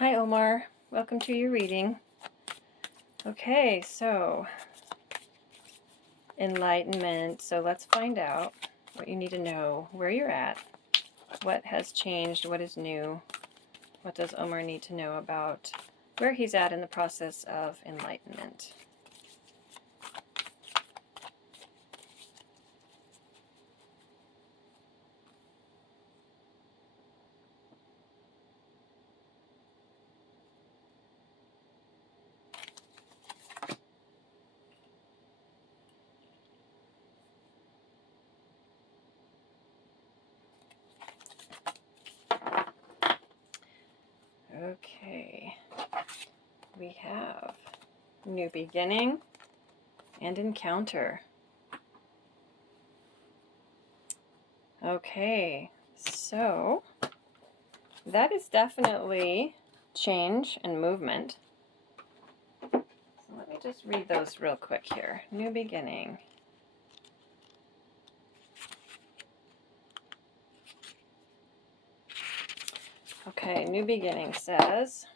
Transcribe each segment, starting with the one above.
Hi, Omar. Welcome to your reading. Okay, so enlightenment. So let's find out what you need to know, where you're at, what has changed, what is new, what does Omar need to know about where he's at in the process of enlightenment. Okay, we have new beginning and encounter. Okay, so that is definitely change and movement. So let me just read those real quick here. New beginning. Okay, new beginning says,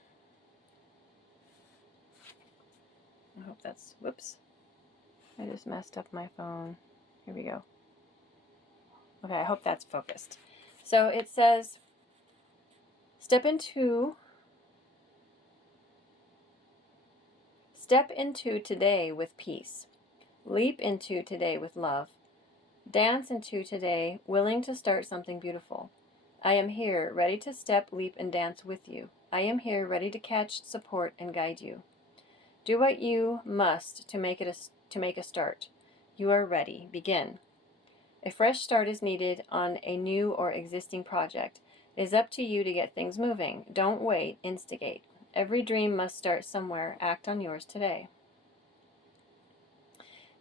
I hope that's, whoops, I just messed up my phone. Here we go. Okay, I hope that's focused. So it says, step into today with peace. Leap into today with love. Dance into today, willing to start something beautiful. I am here, ready to step, leap, and dance with you. I am here, ready to catch, support, and guide you. Do what you must to make a start. You are ready. Begin. A fresh start is needed on a new or existing project. It is up to you to get things moving. Don't wait. Instigate. Every dream must start somewhere. Act on yours today.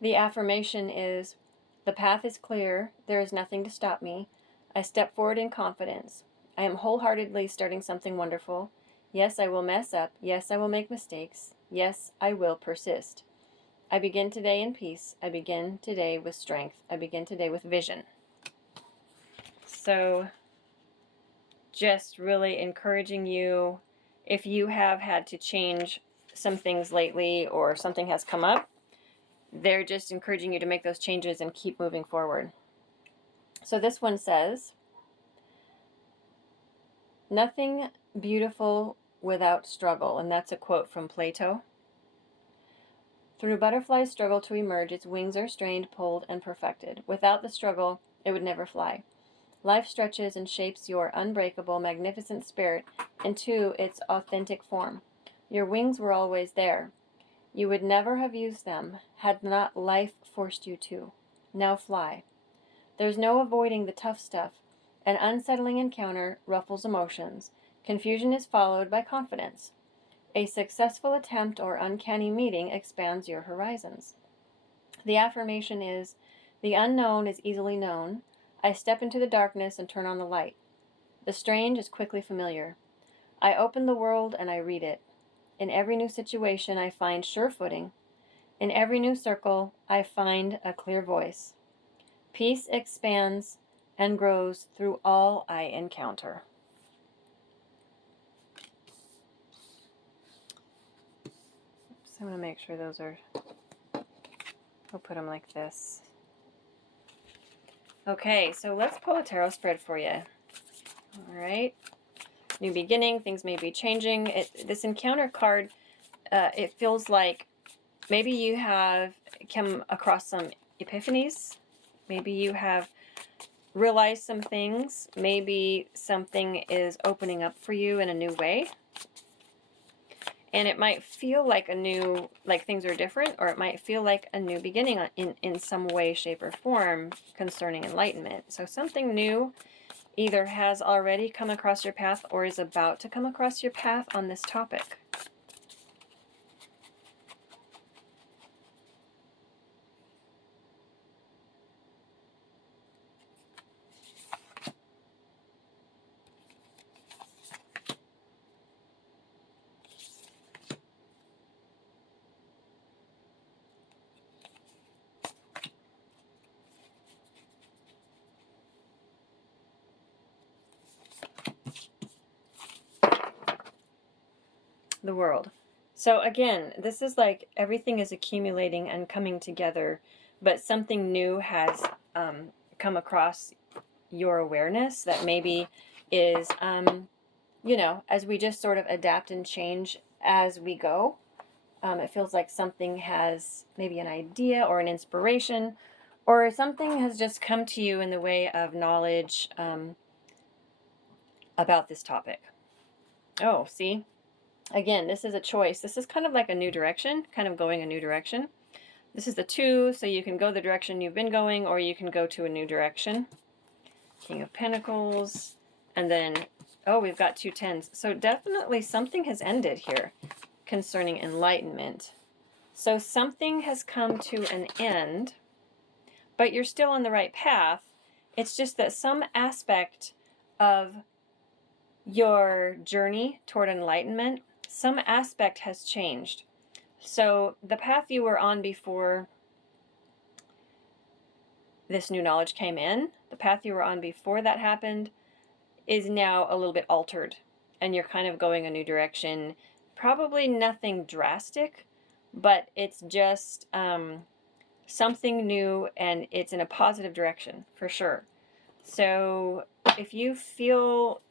The affirmation is, the path is clear. There is nothing to stop me. I step forward in confidence. I am wholeheartedly starting something wonderful. Yes, I will mess up. Yes, I will make mistakes. Yes, I will persist. I begin today in peace. I begin today with strength. I begin today with vision. So just really encouraging you, if you have had to change some things lately or something has come up, they're just encouraging you to make those changes and keep moving forward. So this one says, nothing beautiful without struggle. And that's a quote from Plato. Through butterfly's struggle to emerge, its wings are strained, pulled, and perfected. Without the struggle, it would never fly. Life stretches and shapes your unbreakable, magnificent spirit into its authentic form. Your wings were always there. You would never have used them had not life forced you to. Now fly. There's no avoiding the tough stuff. An unsettling encounter ruffles emotions. Confusion is followed by confidence. A successful attempt or uncanny meeting expands your horizons. The affirmation is, the unknown is easily known. I step into the darkness and turn on the light. The strange is quickly familiar. I open the world and I read it. In every new situation, I find sure footing. In every new circle, I find a clear voice. Peace expands and grows through all I encounter. So I'm going to make sure those are, I'll put them like this. Okay, so let's pull a tarot spread for you. All right. New beginning, things may be changing. This encounter card, it feels like maybe you have come across some epiphanies. Maybe you have realized some things. Maybe something is opening up for you in a new way. And it might feel like like things are different, or it might feel like a new beginning in some way, shape, or form concerning enlightenment. So something new either has already come across your path or is about to come across your path on this topic. the world. So again, this is like everything is accumulating and coming together, but something new has come across your awareness that maybe is, you know, as we just sort of adapt and change as we go. It feels like something has maybe an idea or an inspiration, or something has just come to you in the way of knowledge about this topic. Oh, see? Again, this is a choice. This is kind of like a new direction, kind of going a new direction. This is the 2, so you can go the direction you've been going, or you can go to a new direction. King of Pentacles, and then, oh, we've got 2 tens. So definitely something has ended here concerning enlightenment. So something has come to an end, but you're still on the right path. It's just that some aspect of your journey toward enlightenment, some aspect has changed. So the path you were on before this new knowledge came in, the path you were on before that happened, is now a little bit altered, and you're kind of going a new direction. Probably nothing drastic, but it's just something new, and it's in a positive direction for sure. So if you feel,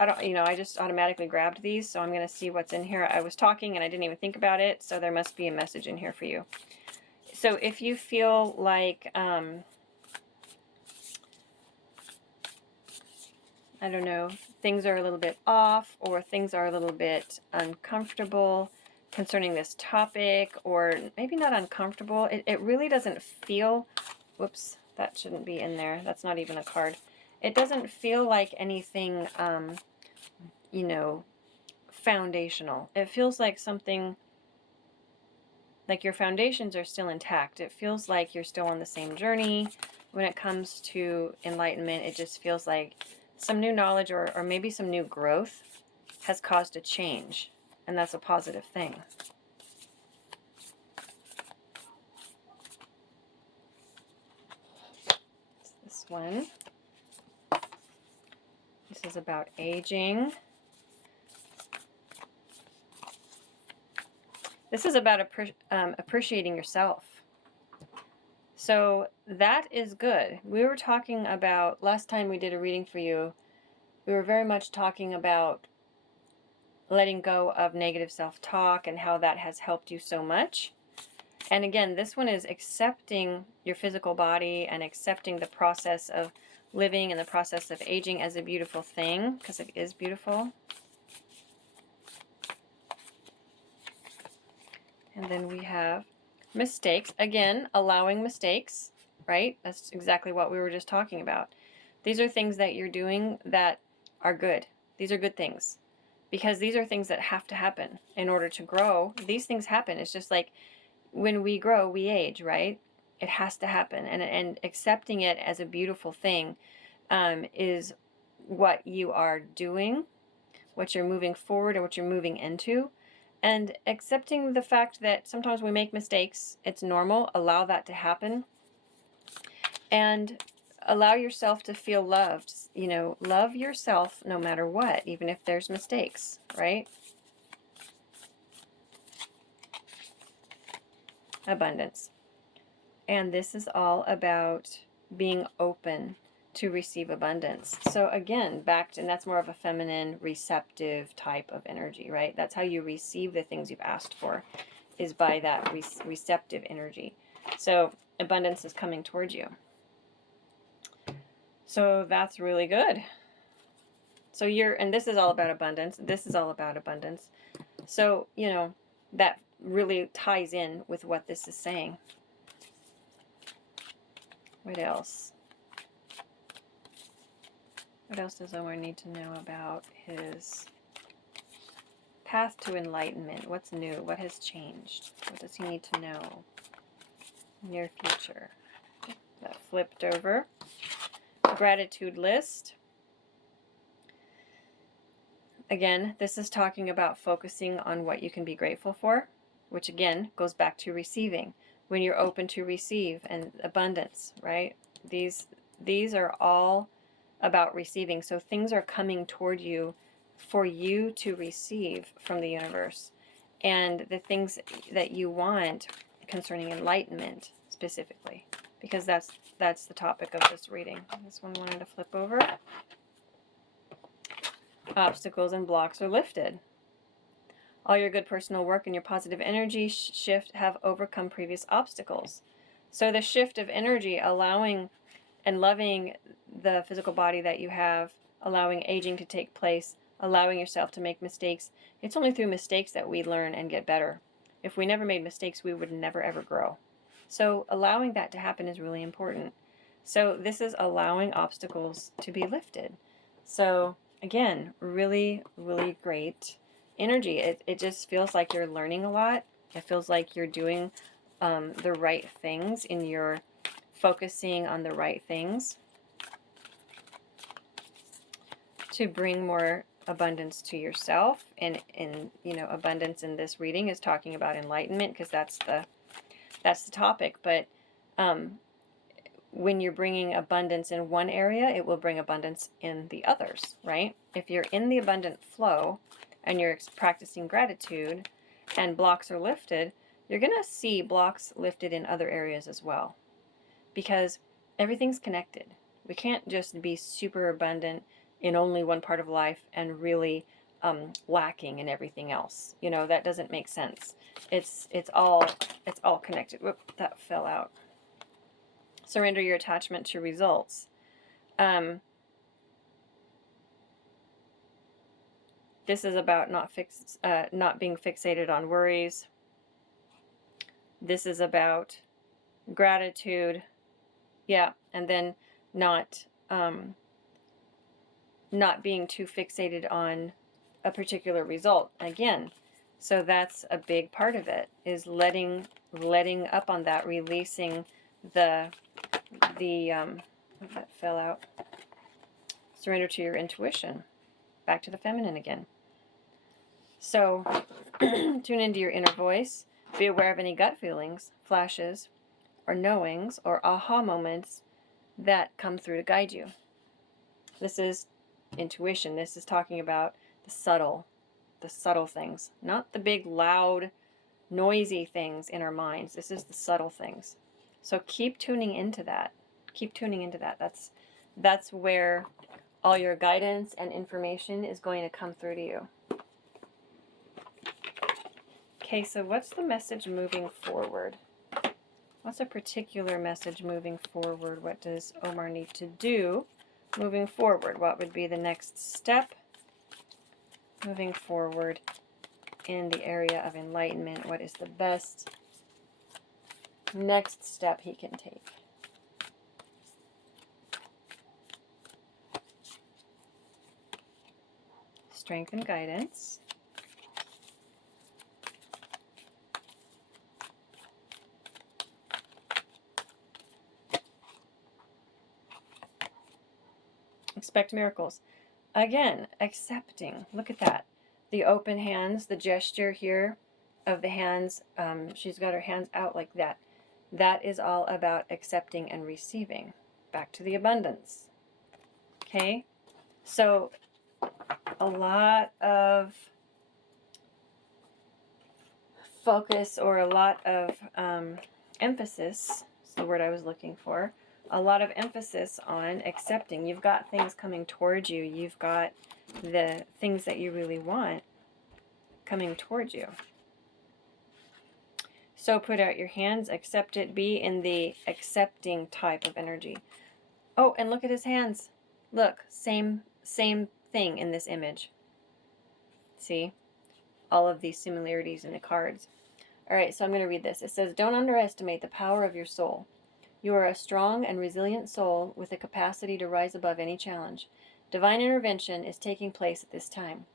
I just automatically grabbed these, so I'm going to see what's in here. I was talking and I didn't even think about it, so there must be a message in here for you. So if you feel like, I don't know, things are a little bit off, or things are a little bit uncomfortable concerning this topic, or maybe not uncomfortable, it really doesn't feel, whoops, that shouldn't be in there, that's not even a card. It doesn't feel like anything, you know, foundational. It feels like something, like your foundations are still intact. It feels like you're still on the same journey. When it comes to enlightenment, it just feels like some new knowledge, or maybe some new growth has caused a change, and that's a positive thing. This one. This is about aging. This is about appreciating yourself. So that is good. We were talking about, last time we did a reading for you, we were very much talking about letting go of negative self-talk and how that has helped you so much. And again, this one is accepting your physical body and accepting the process of living and the process of aging as a beautiful thing, because it is beautiful. And then we have mistakes. Again, allowing mistakes, right? That's exactly what we were just talking about. These are things that you're doing that are good. These are good things, because these are things that have to happen in order to grow. These things happen. It's just like when we grow, we age, right? It has to happen. And accepting it as a beautiful thing is what you are doing, what you're moving forward, and what you're moving into. And accepting the fact that sometimes we make mistakes. It's normal. Allow that to happen. And allow yourself to feel loved. You know, love yourself no matter what, even if there's mistakes, right? Abundance. And this is all about being open to receive abundance. So again, back to, and that's more of a feminine, receptive type of energy, right? That's how you receive the things you've asked for, is by that receptive energy. So abundance is coming towards you. So that's really good. So and this is all about abundance. This is all about abundance. So, you know, that really ties in with what this is saying. What else? What else does Omar need to know about his path to enlightenment? What's new? What has changed? What does he need to know? Near future. That flipped over. Gratitude list. Again, this is talking about focusing on what you can be grateful for, which again goes back to receiving. When you're open to receive and abundance, right? These are all about receiving. So things are coming toward you for you to receive from the universe. and the things that you want concerning enlightenment specifically, because that's the topic of this reading. This one wanted to flip over. Obstacles and blocks are lifted. All your good personal work and your positive energy shift have overcome previous obstacles. So the shift of energy, allowing and loving the physical body that you have, allowing aging to take place, allowing yourself to make mistakes. It's only through mistakes that we learn and get better. If we never made mistakes, we would never ever grow. So allowing that to happen is really important. So this is allowing obstacles to be lifted. So again, really, really great energy. It just feels like you're learning a lot. It feels like you're doing the right things, and you're focusing on the right things to bring more abundance to yourself. And you know, abundance in this reading is talking about enlightenment, because that's the topic. But when you're bringing abundance in one area, it will bring abundance in the others, right? If you're in the abundant flow and you're practicing gratitude and blocks are lifted, you're going to see blocks lifted in other areas as well, because everything's connected. We can't just be super abundant in only one part of life and really lacking in everything else. You know, that doesn't make sense. It's all connected. Whoop, that fell out. Surrender your attachment to results. This is about not being fixated on worries. This is about gratitude. Yeah, and then not being too fixated on a particular result. Again, so that's a big part of it, is letting up on that, releasing that fell out. Surrender to your intuition. Back to the feminine again. So tune into your inner voice. Be aware of any gut feelings, flashes, or knowings, or aha moments that come through to guide you. This is intuition. This is talking about the subtle things, not the big, loud, noisy things in our minds. This is the subtle things. So keep tuning into that. Keep tuning into that. That's where all your guidance and information is going to come through to you. Okay, so what's the message moving forward? What's a particular message moving forward? What does Omar need to do moving forward? What would be the next step moving forward in the area of enlightenment? What is the best next step he can take? Strength and guidance. Expect miracles. Again, accepting. Look at that. The open hands, the gesture here of the hands. She's got her hands out like that. That is all about accepting and receiving. Back to the abundance. Okay? So, a lot of focus, or a lot of emphasis, is the word I was looking for. A lot of emphasis on accepting. You've got things coming towards you. You've got the things that you really want coming towards you. So put out your hands, accept it, be in the accepting type of energy. Oh, and look at his hands. Look, same thing in this image. See? All of these similarities in the cards. All right, so I'm going to read this. It says, don't underestimate the power of your soul. You are a strong and resilient soul with the capacity to rise above any challenge. Divine intervention is taking place at this time.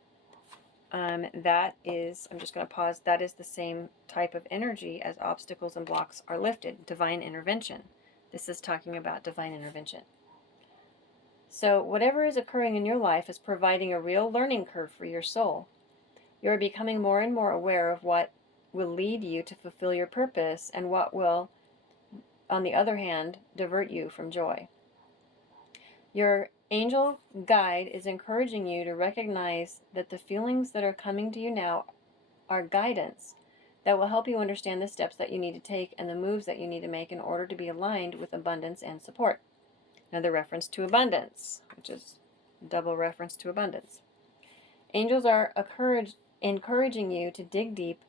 That is, I'm just going to pause, that is the same type of energy as obstacles and blocks are lifted. Divine intervention. This is talking about divine intervention. So whatever is occurring in your life is providing a real learning curve for your soul. You are becoming more and more aware of what will lead you to fulfill your purpose, and what will, on the other hand, divert you from joy. Your angel guide is encouraging you to recognize that the feelings that are coming to you now are guidance that will help you understand the steps that you need to take and the moves that you need to make in order to be aligned with abundance and support. Another reference to abundance, which is double reference to abundance. Angels are encouraging you to dig deep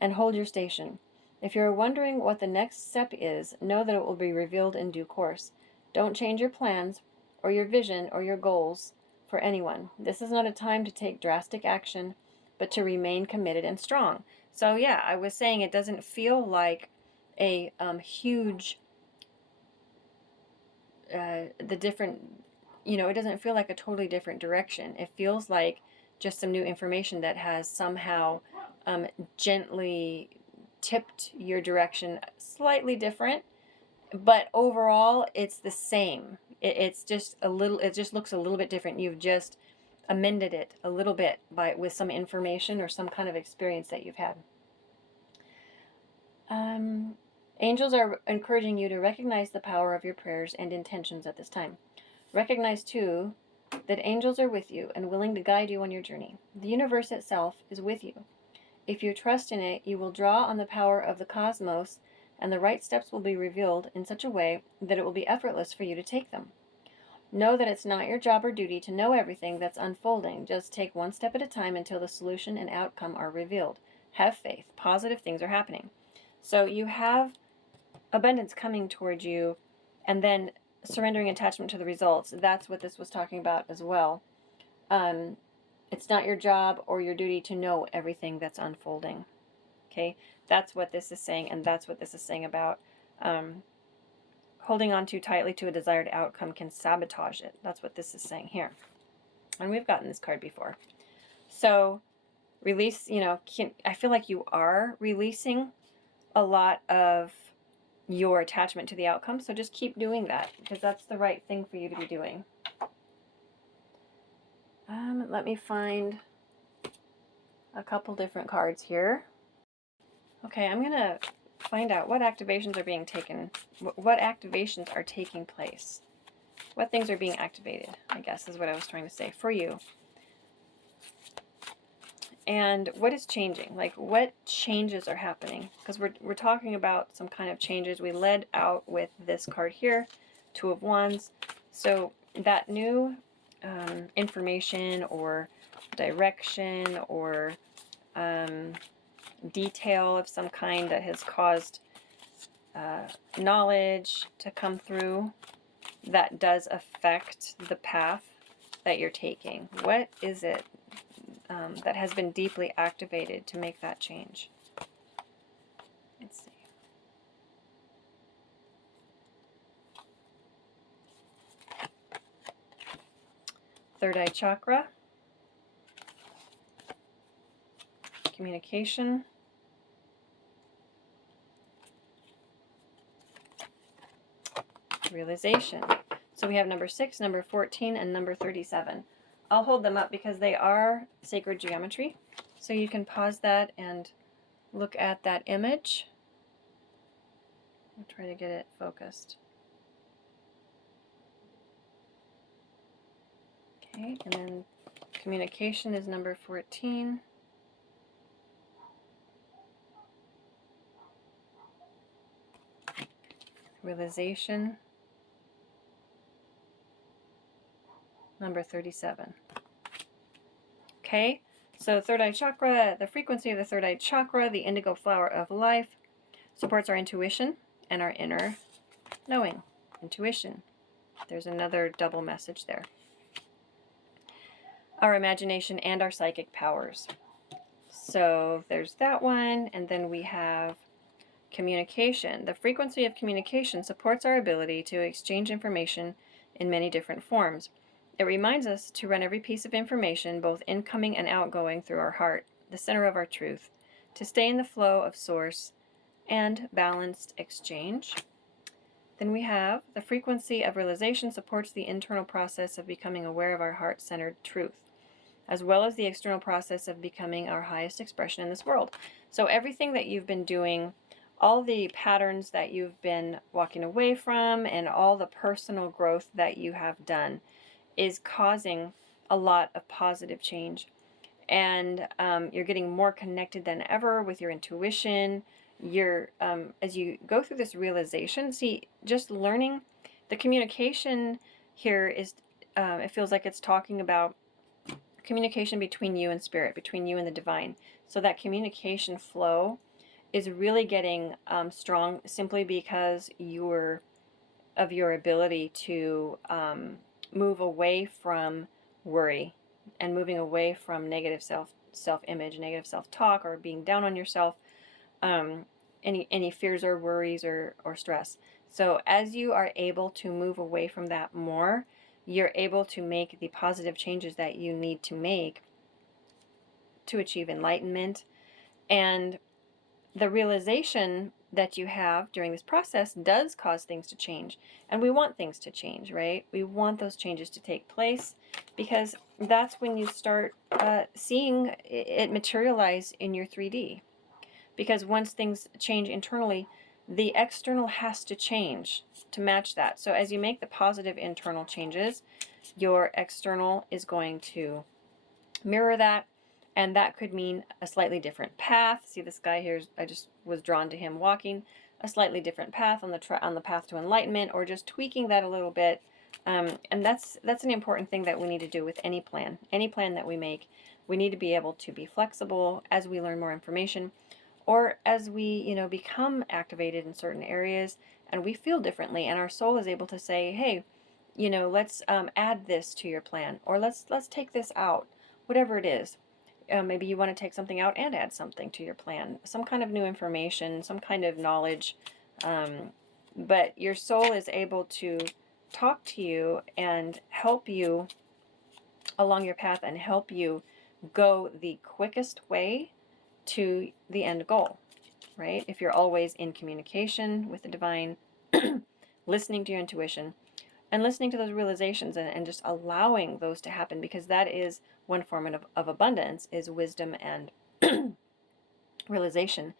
and hold your station. If you're wondering what the next step is, know that it will be revealed in due course. Don't change your plans or your vision or your goals for anyone. This is not a time to take drastic action, but to remain committed and strong. So yeah, I was saying it doesn't feel like a huge, the different, it doesn't feel like a totally different direction. It feels like just some new information that has somehow gently tipped your direction slightly different, but overall it's the same. It's just it just looks a little bit different. You've just amended it a little bit with some information or some kind of experience that you've had. Angels are encouraging you to recognize the power of your prayers and intentions at this time. Recognize, too, that angels are with you and willing to guide you on your journey. The universe itself is with you. If you trust in it, you will draw on the power of the cosmos, and the right steps will be revealed in such a way that it will be effortless for you to take them. Know that it's not your job or duty to know everything that's unfolding. Just take one step at a time until the solution and outcome are revealed. Have faith. Positive things are happening. So you have abundance coming towards you, and then surrendering attachment to the results. That's what this was talking about as well. It's not your job or your duty to know everything that's unfolding. Okay, that's what this is saying, and that's what this is saying about holding on too tightly to a desired outcome can sabotage it. That's what this is saying here. And we've gotten this card before. So release, I feel like you are releasing a lot of your attachment to the outcome. So just keep doing that, because that's the right thing for you to be doing. Let me find a couple different cards here. Okay, I'm going to find out what activations are being taken, what activations are taking place. What things are being activated, I guess is what I was trying to say for you. And what is changing? Like, what changes are happening? Because we're talking about some kind of changes. We led out with this card here, Two of Wands. So that new information or direction or detail of some kind that has caused knowledge to come through, that does affect the path that you're taking. What is it that has been deeply activated to make that change? Let's see. Third eye chakra, communication, realization. So we have number 6, number 14, and number 37. I'll hold them up because they are sacred geometry. So you can pause that and look at that image. I'll try to get it focused. Okay, and then communication is number 14. Realization, number 37. Okay, so third eye chakra, the frequency of the third eye chakra, the indigo flower of life, supports our intuition and our inner knowing. Intuition. There's another double message there. Our imagination and our psychic powers. So there's that one, and then we have communication. The frequency of communication supports our ability to exchange information in many different forms. It reminds us to run every piece of information, both incoming and outgoing, through our heart, the center of our truth, to stay in the flow of source and balanced exchange. Then we have the frequency of realization supports the internal process of becoming aware of our heart-centered truth, as well as the external process of becoming our highest expression in this world. So everything that you've been doing, all the patterns that you've been walking away from, and all the personal growth that you have done is causing a lot of positive change. and you're getting more connected than ever with your intuition. You're as you go through this realization, see, just learning the communication here is it feels like it's talking about communication between you and spirit, between you and the divine. So that communication flow is really getting strong simply because of your ability to move away from worry and moving away from negative self-image, negative self-talk, or being down on yourself, any fears or worries or stress. So as you are able to move away from that more, you're able to make the positive changes that you need to make to achieve enlightenment. And the realization that you have during this process does cause things to change. And we want things to change, right? We want those changes to take place, because that's when you start seeing it materialize in your 3D. Because once things change internally, the external has to change to match that. So as you make the positive internal changes, your external is going to mirror that. And that could mean a slightly different path. See this guy here, I just was drawn to him walking a slightly different path on the path to enlightenment, or just tweaking that a little bit. And that's an important thing that we need to do with any plan that we make. We need to be able to be flexible as we learn more information, or as we become activated in certain areas and we feel differently, and our soul is able to say, hey, let's add this to your plan, or let's take this out, whatever it is. Maybe you want to take something out and add something to your plan, some kind of new information, some kind of knowledge. But your soul is able to talk to you and help you along your path and help you go the quickest way to the end goal, right? If you're always in communication with the divine, listening to your intuition, and listening to those realizations, and just allowing those to happen, because that is one form of abundance, is wisdom and realization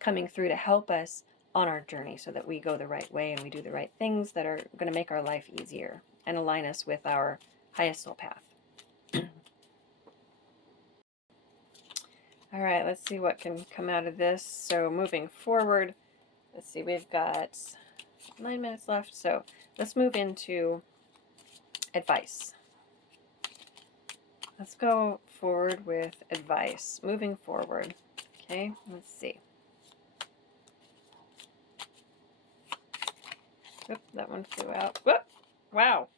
coming through to help us on our journey, so that we go the right way and we do the right things that are going to make our life easier and align us with our highest soul path. All right, let's see what can come out of this. So moving forward, let's see, we've got 9 minutes left. So let's move into advice. Let's go forward with advice. Moving forward. Okay, let's see. Oop, that one flew out. Whoop! Wow.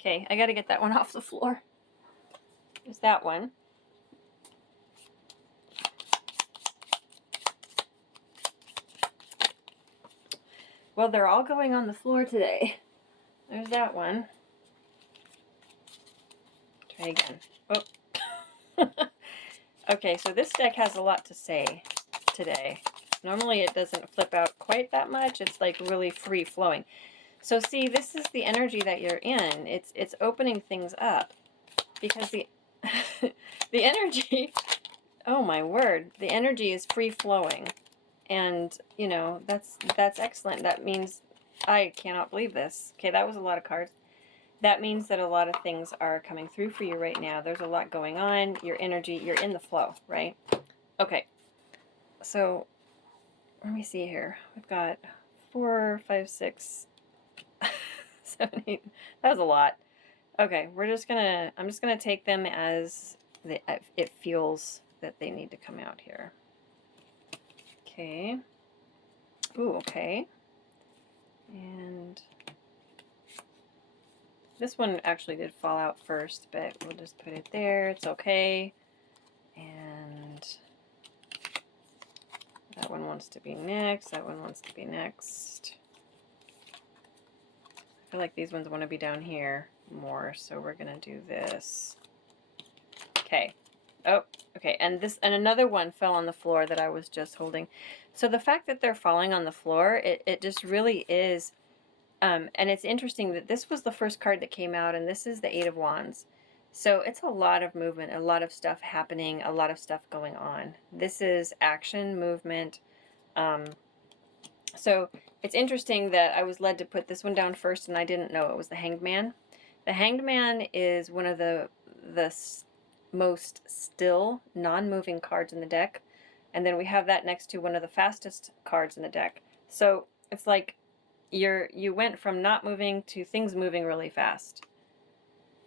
Okay, I got to get that one off the floor. There's that one. Well, they're all going on the floor today. There's that one. Try again. Oh. Okay, so this deck has a lot to say today. Normally it doesn't flip out quite that much. It's like really free flowing. So see, this is the energy that you're in. It's opening things up, because the the energy, oh my word, the energy is free flowing. And, that's excellent. That means, I cannot believe this. Okay, that was a lot of cards. That means that a lot of things are coming through for you right now. There's a lot going on. Your energy, you're in the flow, right? Okay, so let me see here. We've got 4, 5, 6, 7, 8. That was a lot. Okay, I'm just gonna take them as it feels that they need to come out here. Okay. Ooh, okay. And this one actually did fall out first, but we'll just put it there. It's okay. And that one wants to be next. That one wants to be next. I feel like these ones want to be down here more, so we're going to do this. Okay. Oh, okay. And another one fell on the floor that I was just holding. So the fact that they're falling on the floor, it just really is. And it's interesting that this was the first card that came out, and this is the 8 of Wands. So it's a lot of movement, a lot of stuff happening, a lot of stuff going on. This is action, movement. So it's interesting that I was led to put this one down first, and I didn't know it was the Hanged Man. The Hanged Man is one of the most still, non-moving cards in the deck. And then we have that next to one of the fastest cards in the deck. So it's like you went from not moving to things moving really fast.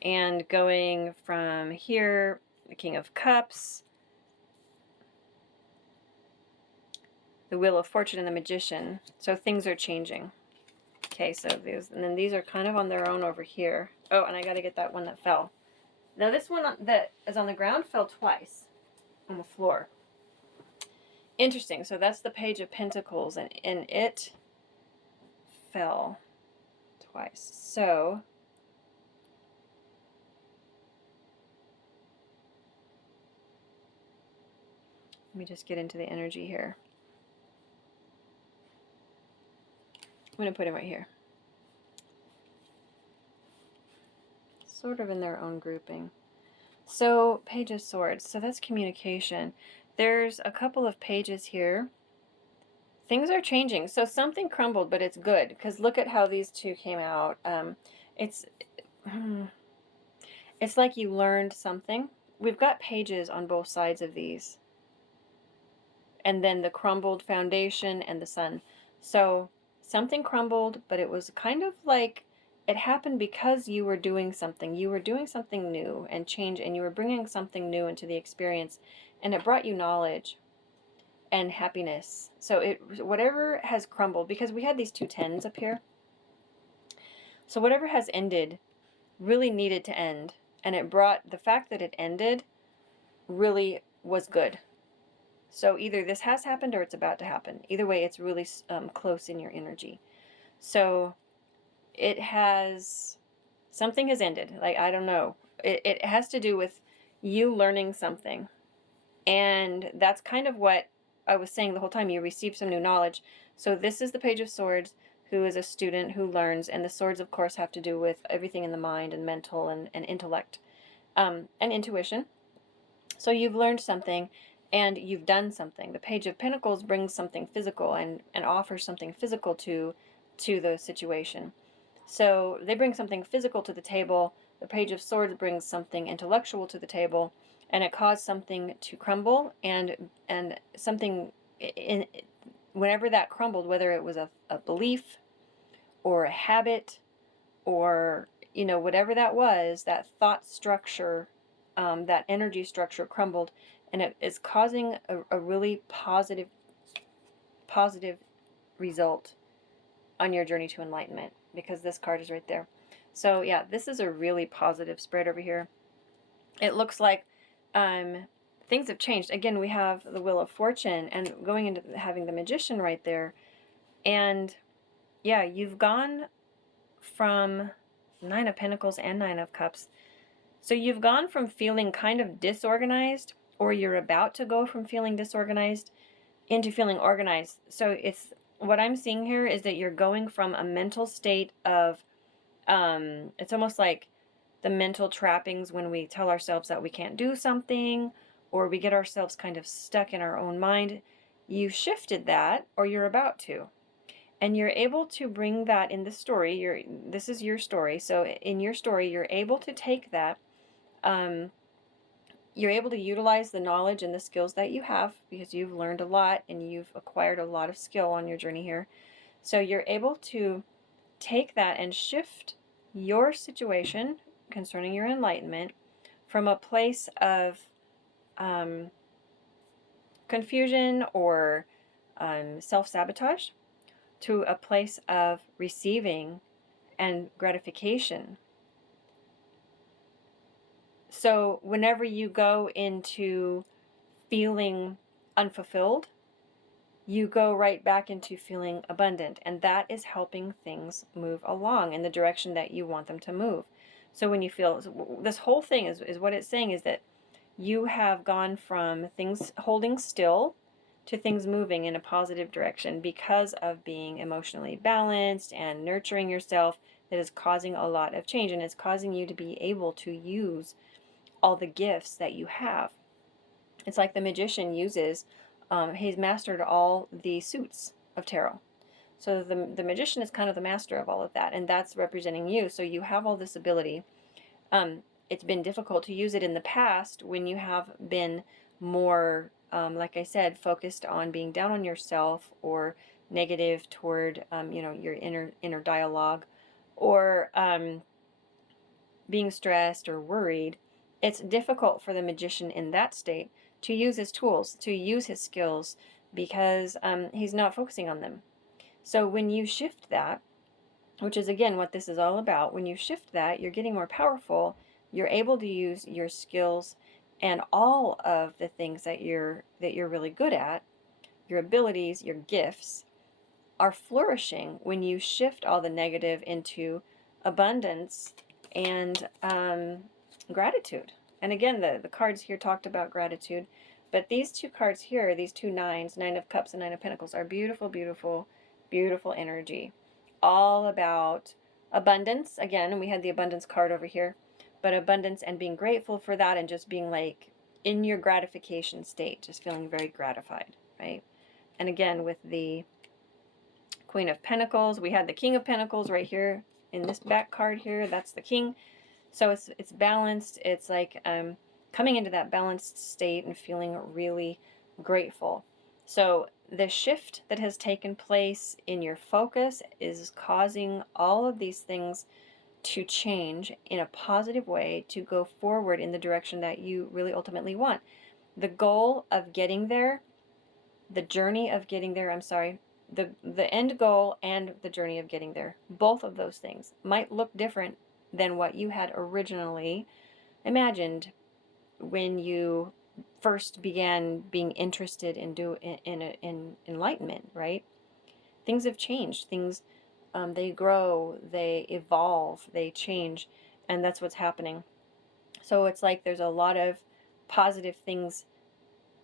And going from here, the King of Cups, the Wheel of Fortune, and the Magician. So things are changing. Okay, so these, and then these are kind of on their own over here. Oh, and I got to get that one that fell. Now this one that is on the ground fell twice on the floor. Interesting. So that's the Page of Pentacles, and it fell twice. So let me just get into the energy here. I'm going to put him right here. Sort of in their own grouping. So, Page of Swords. So that's communication. There's a couple of pages here. Things are changing. So something crumbled, but it's good. Because look at how these two came out. It's like you learned something. We've got pages on both sides of these. And then the crumbled foundation and the sun. So something crumbled, but it was kind of like it happened because you were doing something. You were doing something new and change, and you were bringing something new into the experience, and it brought you knowledge and happiness. So whatever has crumbled, because we had these two tens up here. So whatever has ended really needed to end, and it brought the fact that it ended really was good. So either this has happened or it's about to happen. Either way, it's really close in your energy. So it has, something has ended. Like, I don't know. It has to do with you learning something. And that's kind of what I was saying the whole time. You received some new knowledge. So this is the Page of Swords, who is a student who learns. And the swords, of course, have to do with everything in the mind and mental and intellect and intuition. So you've learned something. And you've done something. The Page of Pentacles brings something physical and offers something physical to the situation. So they bring something physical to the table. The Page of Swords brings something intellectual to the table, and it caused something to crumble, and something whenever that crumbled, whether it was a belief or a habit or whatever that was, that thought structure, that energy structure crumbled. And it is causing a really positive result on your journey to enlightenment, because this card is right there. So yeah, this is a really positive spread over here. It looks like things have changed. Again, we have the Wheel of Fortune and going into having the Magician right there. And yeah, you've gone from Nine of Pentacles and Nine of Cups. So you've gone from feeling kind of disorganized, or you're about to go from feeling disorganized into feeling organized. So it's, what I'm seeing here is that you're going from a mental state of, it's almost like the mental trappings when we tell ourselves that we can't do something, or we get ourselves kind of stuck in our own mind. You shifted that, or you're about to. And you're able to bring that in the story. This is your story. So in your story, you're able to take that, you're able to utilize the knowledge and the skills that you have, because you've learned a lot and you've acquired a lot of skill on your journey here. So you're able to take that and shift your situation concerning your enlightenment from a place of confusion or self-sabotage to a place of receiving and gratification. So whenever you go into feeling unfulfilled, you go right back into feeling abundant, and that is helping things move along in the direction that you want them to move. So when you feel, this whole thing is what it's saying is that you have gone from things holding still to things moving in a positive direction because of being emotionally balanced and nurturing yourself. That is causing a lot of change, and it's causing you to be able to use all the gifts that you have. It's like the Magician uses, he's mastered all the suits of tarot. So the Magician is kind of the master of all of that, and that's representing you. So you have all this ability. it's been difficult to use it in the past when you have been more, like I said, focused on being down on yourself or negative toward, your inner dialogue, or being stressed or worried. It's difficult for the magician in that state to use his tools, to use his skills, because he's not focusing on them. So when you shift that, which is again what this is all about, when you shift that, you're getting more powerful. You're able to use your skills and all of the things that you're really good at, your abilities, your gifts are flourishing when you shift all the negative into abundance and gratitude. And again, the cards here talked about gratitude, but these two cards here, these two nines, Nine of Cups and Nine of Pentacles, are beautiful, beautiful, beautiful energy. All about abundance, again, and we had the abundance card over here, but abundance and being grateful for that and just being like in your gratification state, just feeling very gratified, right? And again, with the Queen of Pentacles, we had the King of Pentacles right here in this back card here. That's the King. So it's balanced. It's like coming into that balanced state and feeling really grateful. So the shift that has taken place in your focus is causing all of these things to change in a positive way, to go forward in the direction that you really ultimately want. The goal of getting there, the journey of getting there, the end goal and the journey of getting there, both of those things might look different than what you had originally imagined when you first began being interested in enlightenment, right? Things have changed. Things they grow, they evolve, they change, and that's what's happening. So it's like there's a lot of positive things.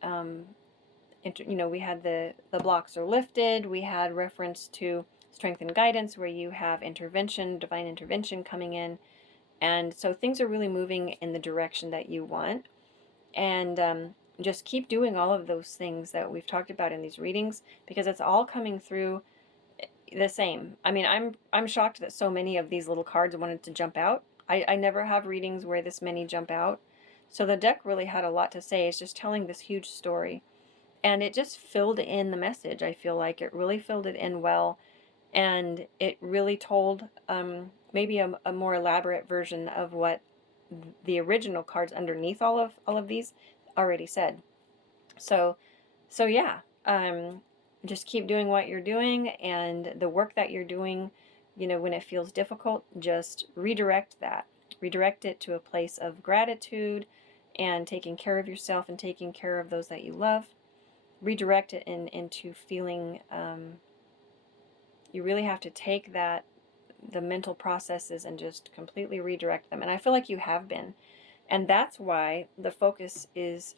We had the blocks are lifted. We had reference to strength and guidance, where you have intervention, divine intervention coming in. And so things are really moving in the direction that you want. And just keep doing all of those things that we've talked about in these readings, because it's all coming through the same. I mean, I'm shocked that so many of these little cards wanted to jump out. I never have readings where this many jump out. So the deck really had a lot to say. It's just telling this huge story. And it just filled in the message. I feel like it really filled it in well. And it really told maybe a more elaborate version of what the original cards underneath all of these already said. So yeah, just keep doing what you're doing, and the work that you're doing, when it feels difficult, just redirect it to a place of gratitude and taking care of yourself and taking care of those that you love. Redirect it into feeling, you really have to take the mental processes and just completely redirect them. And I feel like you have been. And that's why the focus is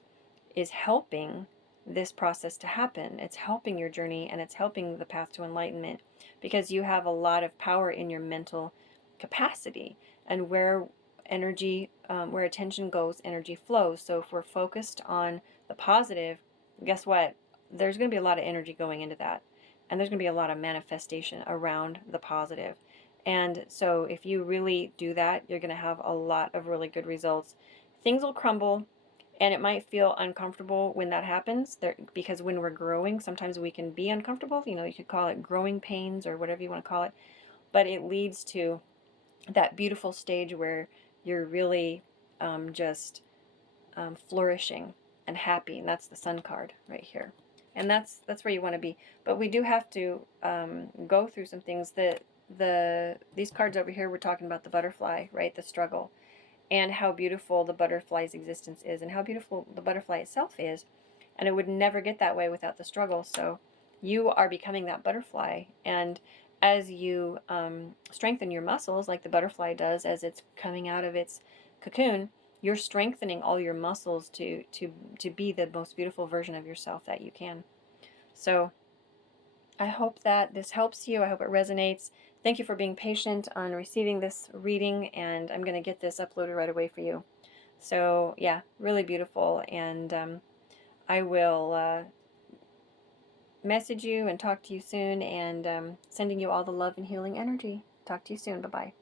helping this process to happen. It's helping your journey, and it's helping the path to enlightenment, because you have a lot of power in your mental capacity. And where energy, where attention goes, energy flows. So if we're focused on the positive, guess what? There's going to be a lot of energy going into that. And there's going to be a lot of manifestation around the positive. And so if you really do that, you're going to have a lot of really good results. Things will crumble, and it might feel uncomfortable when that happens, because when we're growing, sometimes we can be uncomfortable. You could call it growing pains or whatever you want to call it. But it leads to that beautiful stage where you're really just flourishing and happy. And that's the Sun card right here. And that's where you want to be. But we do have to go through some things. These cards over here, we're talking about the butterfly, right? The struggle, and how beautiful the butterfly's existence is, and how beautiful the butterfly itself is. And it would never get that way without the struggle. So you are becoming that butterfly. And as you strengthen your muscles, like the butterfly does as it's coming out of its cocoon, you're strengthening all your muscles to be the most beautiful version of yourself that you can. So I hope that this helps you. I hope it resonates. Thank you for being patient on receiving this reading, and I'm going to get this uploaded right away for you. So yeah, really beautiful, and I will message you and talk to you soon, and sending you all the love and healing energy. Talk to you soon. Bye-bye.